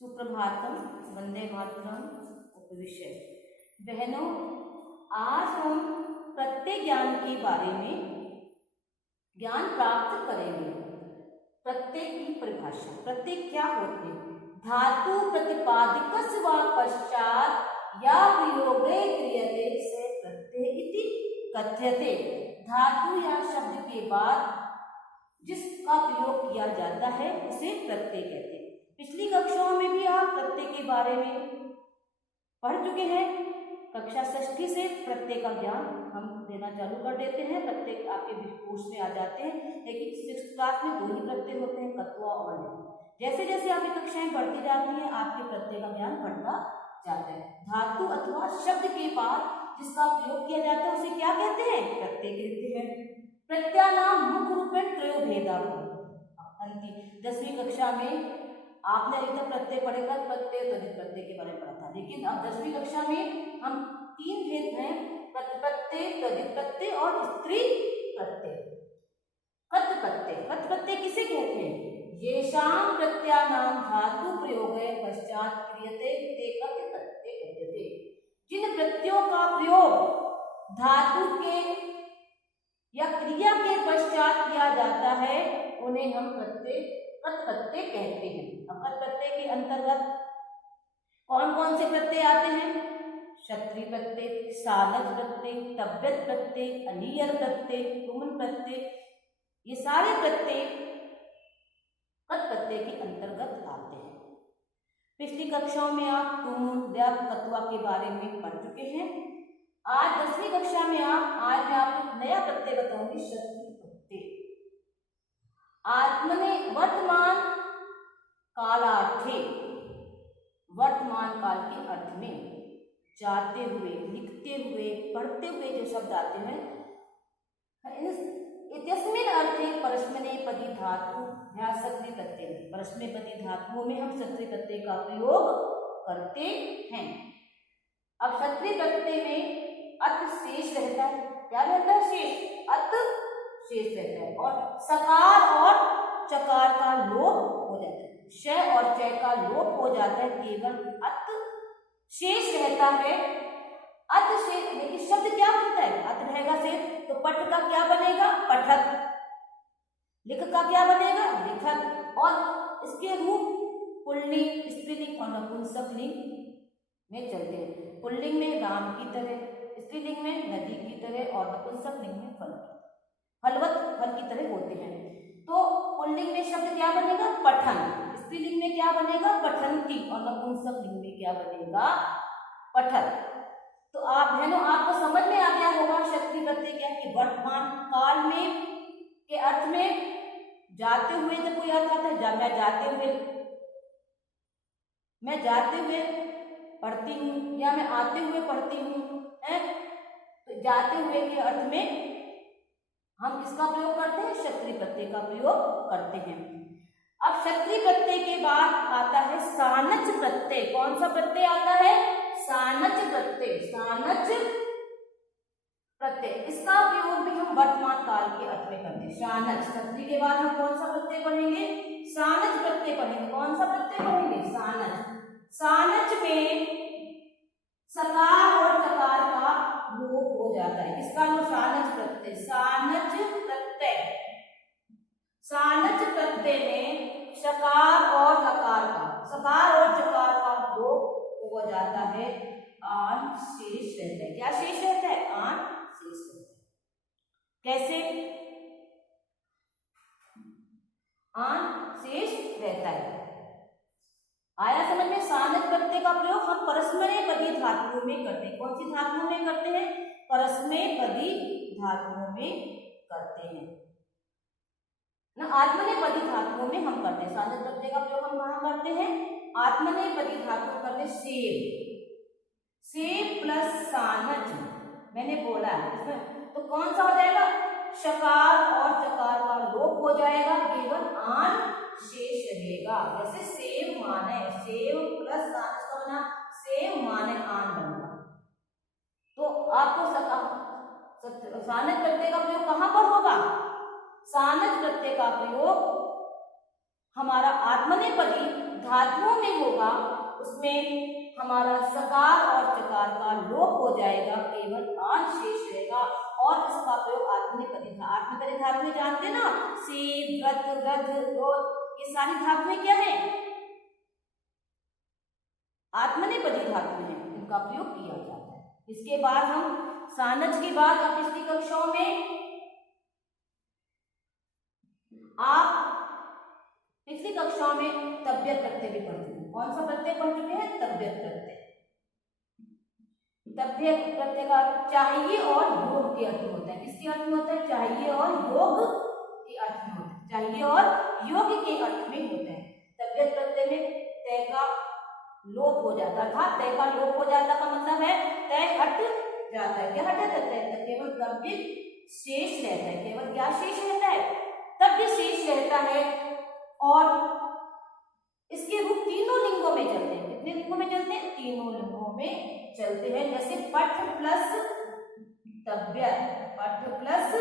सुप्रभातम, वंदे मातरम उपविश्य। बहनों, आज हम प्रत्यय ज्ञान के बारे में ज्ञान प्राप्त करेंगे। प्रत्यय की परिभाषा। प्रत्यय क्या होते हैं? धातु प्रतिपादिकस्य वा पश्चात या प्रयोगे क्रियते से प्रत्यय इति कथ्यते। धातु या शब्द के बाद जिसका प्रयोग किया जाता है उसे प्रत्यय कहते हैं। पिछली कक्षाओं में भी आप प्रत्यय के बारे में पढ़ चुके हैं। कक्षा षष्ठी से प्रत्यय का ज्ञान हम देना चालू कर देते हैं। प्रत्यय आपके कोर्स में आ जाते हैं, लेकिन 6th क्लास में 2 ही प्रत्यय होते हैं, कत्वा और लिंग। जैसे जैसे आपकी कक्षाएं बढ़ती जाती हैं, आपके प्रत्यय का ज्ञान बढ़ता जाता है। धातु अथवा शब्द के बाद जिसका प्रयोग किया जाता है उसे क्या कहते हैं? प्रत्यय कहते हैं। प्रत्यानाम मुख्य रूपेण त्रयो भेदा। 10वीं कक्षा में आपने अभी तक प्रत्यय पढ़ेगा, प्रत्यय तदित प्रत्यय के बारे में पढ़ा था, लेकिन अब 10वीं कक्षा में हम 3 भेद हैं, प्रत्यय, तदित प्रत्यय और स्त्री प्रत्यय। कत प्रत्यय। कत प्रत्यय किसे कहते हैं? येषां प्रत्यानाम धातु प्रयोगे पश्चात क्रियते ते कत प्रत्यय कथ्यते। जिन प्रत्ययों का प्रयोग धातु के या क्रिया के पश्चात किया जाता है उन्हें हम कत प्रत्यय कहते हैं। अब कत प्रत्यय के अंतर्गत कौन कौन से प्रत्यय आते हैं? क्षत्रिय प्रत्यय, साधक प्रत्यय, तव्यत प्रत्यय, अलीयर प्रत्यय, तुमन प्रत्यय, ये सारे प्रत्यय कत प्रत्यय के अंतर्गत आते हैं। पिछली कक्षाओं में आप तुम, व्याप, कत्वा के बारे में पढ़ चुके हैं। आज 10वीं कक्षा में आज मैं आपको नया प्रत्यय बताऊंगी, क्षत्रिय प्रत्यय। आत्मने वर्तमान कालार्थे, वर्तमान काल के अर्थ में जाते हुए, लिखते हुए, पढ़ते हुए जो शब्द आते हैं, इत्यस्मिन् अर्थे परस्मैपदी धातु या क्षत्रिय प्रत्यय। परस्मैपदी धातुओं में हम क्षत्रिय प्रत्यय का प्रयोग करते हैं। अब क्षत्रिय प्रत्यय में अत शेष रहता है। क्या रहता है? शेष। अत शेष रहता है और सकार और चकार का लोप हो जाता है। श और च का लोप हो जाता है, केवल अत शेष रहता है। अत शेष, लेकिन शब्द क्या बनता है? अत रहेगा शेष, तो पठ का क्या बनेगा? पठक। लिख का क्या बनेगा? लिखक। और इसके रूप पुल्लिंग, स्त्रीलिंग और नपुंसकलिंग में चलते हैं। पुल्लिंग में राम की तरह, स्त्रीलिंग में नदी की तरह और नपुंसकलिंग में फलवत, फल की तरह होते हैं। तो पुल्लिंग में शब्द क्या बनेगा? पठन। स्त्रीलिंग में क्या बनेगा? पठन्ति। और नपुंसकलिंग में क्या बनेगा? पठन। तो आप बहनों, आपको समझ में आ गया होगा क्षत्रिय प्रत्यय क्या है कि वर्तमान काल में के अर्थ में जाते हुए जब कोई अर्थ आता है, मैं जाते हुए पढ़ती हूँ या मैं आते हुए पढ़ती हूँ, तो जाते हुए के अर्थ में हम किसका प्रयोग करते हैं? क्षत्रिय प्रत्यय का प्रयोग करते हैं। अब क्षत्रिय प्रत्यय के बाद आता है सानच प्रत्यय। कौन सा प्रत्यय आता है? सानच प्रत्यय। सानच प्रत्यय, इसका प्रयोग भी हम वर्तमान काल के अर्थ में करते हैं। सानच। क्षत्रिय के बाद हम कौन सा प्रत्यय पढ़ेंगे? सानच प्रत्यय पढ़ेंगे। कौन सा प्रत्यय पढ़ेंगे? सानच। सानच में सकार और चकार का लोप हो जाता है। किसका लोप? सानच प्रत्यय। सानच प्रत्यय। सानच प्रत्यय में सकार और लकार का, सकार और चकार का लोप हो जाता है, आन शेष रहता है। क्या शेष रहता है? आन शेष रहता है। कैसे? आन शेष रहता है। आया समझ में? सानच प्रत्यय का प्रयोग हम परस्मैपदी धातुओं में करते हैं। कौन सी धातुओं में करते हैं? परस्मैपदी धातुओं में करते हैं ना, आत्मनेपदी धातुओं में हम करते हैं। सानच प्रत्यय का प्रयोग हम कहाँ करते हैं? आत्मनेपदी धातु करते हैं। सेव प्लस सानच मैंने बोला है इसमें, तो कौन सा हो जाएगा? शकार और चकार का लोप हो जाएगा, केवल आन शेष रहेगा। जैसे सेव माने, सेव प्लस सानच का बना सेव माने आन बनेगा। तो आपको सानच प्रत्यय का प्रयोग कहां पर होगा? सानच प्रत्यय का प्रयोग हमारा आत्मनेपदी धातुओं में होगा उसमें हमारा सकार और चकार का लोप हो जाएगा, केवल आंच शेष रहेगा और इसका प्रयोग आत्मनेपदी धातु में जानते ना, से, व्रत, व्रत, रोध, ये सारी धातुएं क्या है? आत्मनेपदी धातु है, इनका प्रयोग किया जाता है। इसके बाद हम सानज के बाद अब पिछली कक्षाओं में पिछली कक्षाओं में तव्यत प्रत्यय भी पढ़ चुके हैं। कौन सा प्रत्यय पढ़ चुके हैं? तव्यत प्रत्यय। तव्यत प्रत्यय का चाहिए और योग के अर्थ में होता है। किसके अर्थ में होता है? चाहिए और योग के अर्थ में होता है। चाहिए और योग के अर्थ में होता है। तव्यत प्रत्यय में तय का लोप हो जाता था। तय का लोप हो जाता का मतलब है तय हट जाता है। क्या हट जाता है? केवल तव्य शेष रहता है। केवल क्या शेष रहता है? तव्य शेष रहता है और इसके रूप तीनों लिंगों में चलते हैं। कितने लिंगों में चलते हैं? तीनों लिंगों में चलते हैं। जैसे पठ प्लस तव्यत, पठ प्लस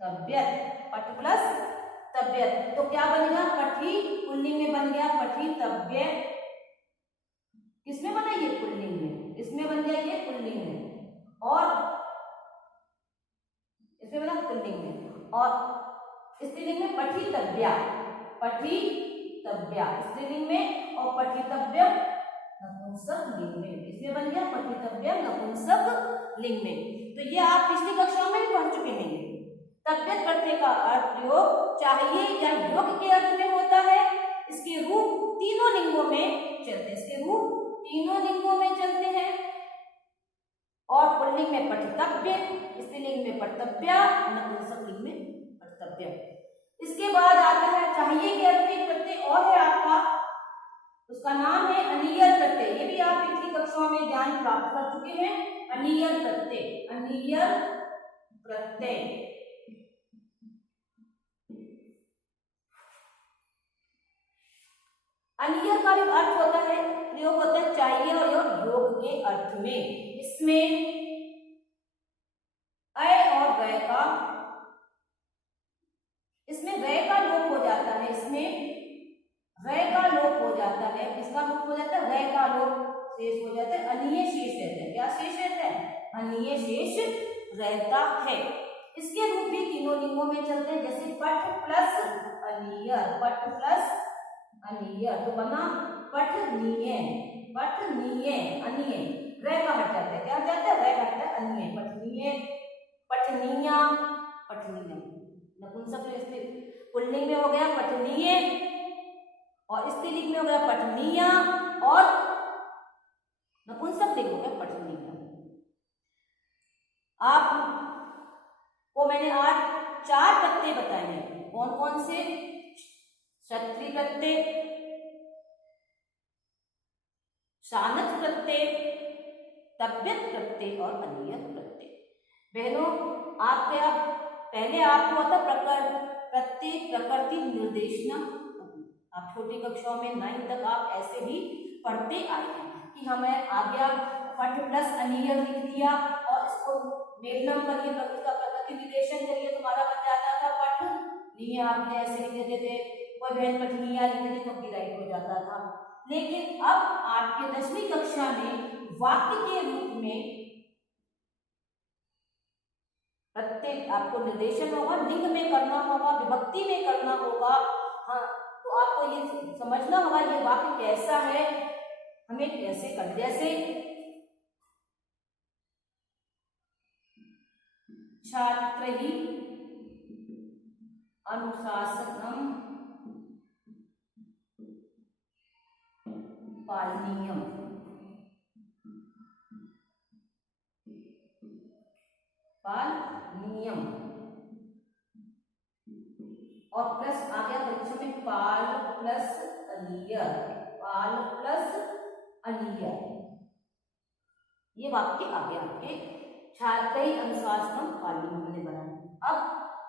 तव्यत, पठ प्लस तव्यत, तो क्या बनेगा? पठी पुल्लिंग में बन गया पठी तव्य। किसमें बना? ये पुल्लिंग में। इसमें बन गया ये पुल्लिंग में और इसमें बना पुल्लिंग में। और स्त्रीलिंग में पठितव्या, पठितव्या स्त्रीलिंग में और पठितव्य नपुंसक लिंग में। इसमें बन गया पठितव्य नपुंसक लिंग में। तो ये आप पिछली कक्षाओं में भी पढ़ चुके हैं। तव्यत प्रत्यय का अर्थ प्रयोग चाहिए या योग के अर्थ में होता है। इसके रूप तीनों लिंगों में चलते हैं। इसके रूप तीनों लिंगों में चलते हैं और पुल्लिंग में पठितव्य, स्त्रीलिंग में पठितव्या, नपुंसक लिंग में पठितव्य। इसके बाद आता है चाहिए के अर्थ में प्रत्यय और है आपका, उसका नाम है अनियर प्रत्यय। ये भी आप पिछली कक्षाओं में ज्ञान प्राप्त कर चुके हैं। अनियर प्रत्यय, अनियर प्रत्यय। अनियर का भी अर्थ होता है, प्रयोग होता है चाहिए और योग के अर्थ में। इसमें अय और वय का, इसमें वय का लोप हो जाता है। इसमें वय का लोप हो जाता है। किसका लोप हो जाता है? वय का लोप शेष हो जाता है। अनीय शेष रहता है। क्या शेष रहता है? अनीय शेष रहता है। इसके रूप भी तीनों लिंगों में चलते हैं। जैसे पठ प्लस अनीयर, पठ प्लस अनीयर, तो बना पठनीय, पठनीय, अनीय, वय का हट जाता है। क्या हट जाता है? वय हटता है, अनीय, पठनीय, पठनीया, पठनीय। नपुंसक पुल्लिंग में हो गया पठनीय और स्त्रीलिंग में हो गया पठनीया और नपुंसक लिंग हो गया पठनीया। आपको मैंने आज 4 प्रत्यय बताए हैं। कौन कौन से? क्षत्रिय प्रत्यय, सानथ प्रत्यय, तव्यत प्रत्यय और अनियत प्रत्यय। बहनों, पहले आपको होता प्रत्यय प्रकृति निर्देशना। आप छोटी कक्षाओं में 9 तक आप ऐसे ही पढ़ते आए हैं कि हमें आज्ञा पठ प्लस अनियर लिख दिया और इसको मेलनम करिए, उसका प्रकृति निर्देशन करिए, तुम्हारा बन जाता था पठनीय। आपने ऐसे लिख देते थे, कोई बहन पठनीया लिख देते तो कॉपीराइट हो जाता था। लेकिन अब आपके 10वीं कक्षा में वाक्य के रूप में प्रत्यय आपको निर्देशन होगा, लिंग में करना होगा, विभक्ति में करना होगा। हाँ, तो आपको ये समझना होगा ये वाक्य कैसा है, हमें कैसे कर। जैसे छात्रैः अनुशासनम पालनीयम, पालनीयम और प्लस आ गया परीक्षा में पाल प्लस अनियर, पाल प्लस अनियर, ये वाक्य आ गया आपके छात्रैः अनुशासनम पालनीयम हमने बनाया। अब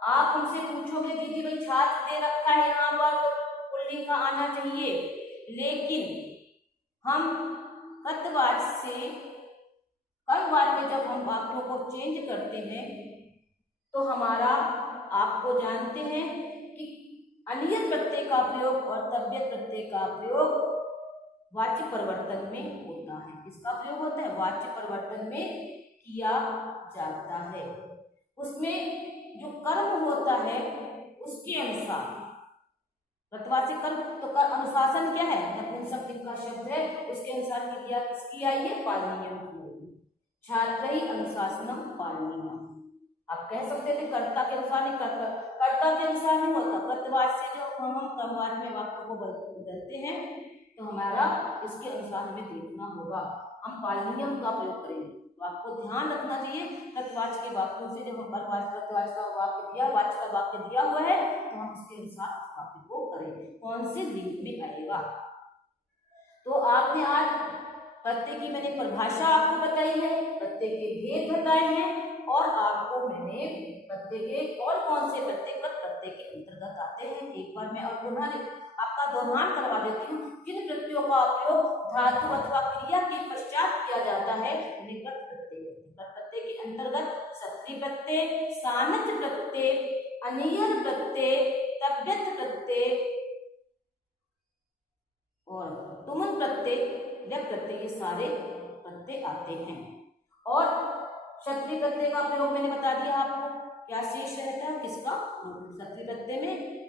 आप हमसे पूछोगे दीदी भाई छात्र दे रखा है यहाँ पर तो पुल्लिंग का आना चाहिए, लेकिन हम कर्तवाच्य से कर्मवाच्य में जब हम वाक्यों को चेंज करते हैं तो हमारा, आपको जानते हैं कि अनियत प्रत्यय का प्रयोग और तव्यत प्रत्यय का प्रयोग वाच्य परिवर्तन में होता है। इसका प्रयोग होता है वाच्य परिवर्तन में किया जाता है। उसमें जो कर्म होता है उसके अनुसार प्रतिवाची कर्म, तो अनुशासन क्या है, नपुंसक लिंग का शब्द है, उसके अनुसार क्रिया किसकी आई है, पालनीयम की होगी। छात्रई अनुशासनम पालनीयम, आप कह सकते थे कर्ता के अनुसार नहीं, कर्ता के अनुसार नहीं होता। प्रतिवाच से जो हम क्रमवाच में वाक्यों को बदलते हैं तो हमारा इसके अनुसार हमें देखना होगा, हम पालनीयम का प्रयोग करेंगे। तो आपको ध्यान रखना चाहिए प्रतिवाच के वाक्यों से, जब हम प्रतिवाच का वाक्य दिया, वाच्य का वाक्य दिया हुआ है तो हम उसके अनुसार उस वाक्य को करें, कौन से लिंग में आएगा। तो आपने आज प्रत्यय की मैंने परिभाषा आपको बताई है, प्रत्यय के भेद बताए हैं, और आपको मैंने प्रत्यय के कौन से प्रत्यय के अंतर्गत आते हैं। एक बार मैं और आपका दोहरान करवा देती हूँ। किन प्रत्ययों का उपयोग धातु अथवा क्रिया के पश्चात किया जाता है, निकट प्रत्यय के अंतर्गत सत्रि प्रत्यय, सानच प्रत्यय, अनियर प्रत्यय, तव्यत प्रत्यय और तुमन प्रत्यय, लय प्रत्यय, ये सारे प्रत्यय आते हैं। और क्षत्रिय प्रत्यय का प्रयोग मैंने बता दिया आपको, क्या शेष रहता है, किसका, क्षत्रिय प्रत्यय में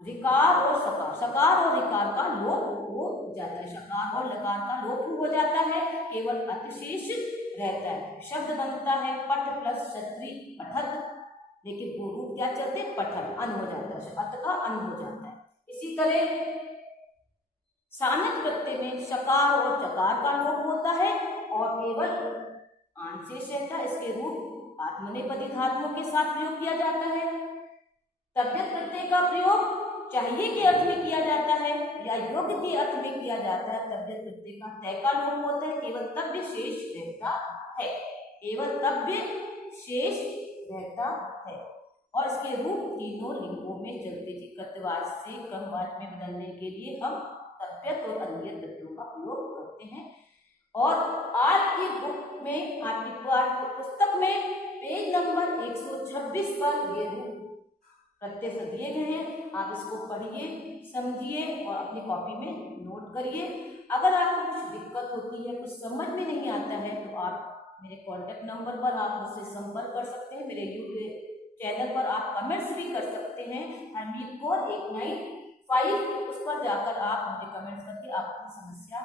ऋकार और सकार, सकार और ऋकार का लोप हो जाता है, सकार और लकार का लोप हो जाता है, केवल अतिशेष रहता है। शब्द बनता है पठ प्लस क्षत्रि पठत, लेकिन वो रूप क्या चलते हैं, पठन, अन हो जाता है, अत का अन हो जाता है। इसी तरह सानच प्रत्यय में सकार और चकार का लोप होता है और केवल आंशेष रहता है, इसके रूप आत्मनेपदी धातुओं के साथ प्रयोग किया जाता है। तव्यत प्रत्यय का प्रयोग चाहिए के अर्थ में किया जाता है या योग्य के अर्थ में किया जाता है। तव्यत प्रत्यय का तय का लोप होता है, केवल तव्य शेष रहता है, केवल तव्य शेष रहता है। और इसके रूप तीनों लिंगों में चलते थे। कर्तवाच से क्रमवाच में बदलने के लिए हम तव्यत और अन्य प्रत्ययों का प्रयोग करते हैं। और आज की बुक में, आपकी पुस्तक में पेज नंबर 126 पर ये रूप प्रत्यय दिए गए हैं। आप इसको पढ़िए, समझिए और अपनी कॉपी में नोट करिए। अगर आपको कुछ दिक्कत होती है, कुछ समझ में नहीं आता है, तो आप मेरे कॉन्टेक्ट नंबर पर आप मुझसे संपर्क कर सकते हैं। मेरे यूट्यूब चैनल पर आप कमेंट्स भी कर सकते हैं, हरमीत कौर 895, उस पर जाकर आप मुझे कमेंट्स करके आप अपनी समस्या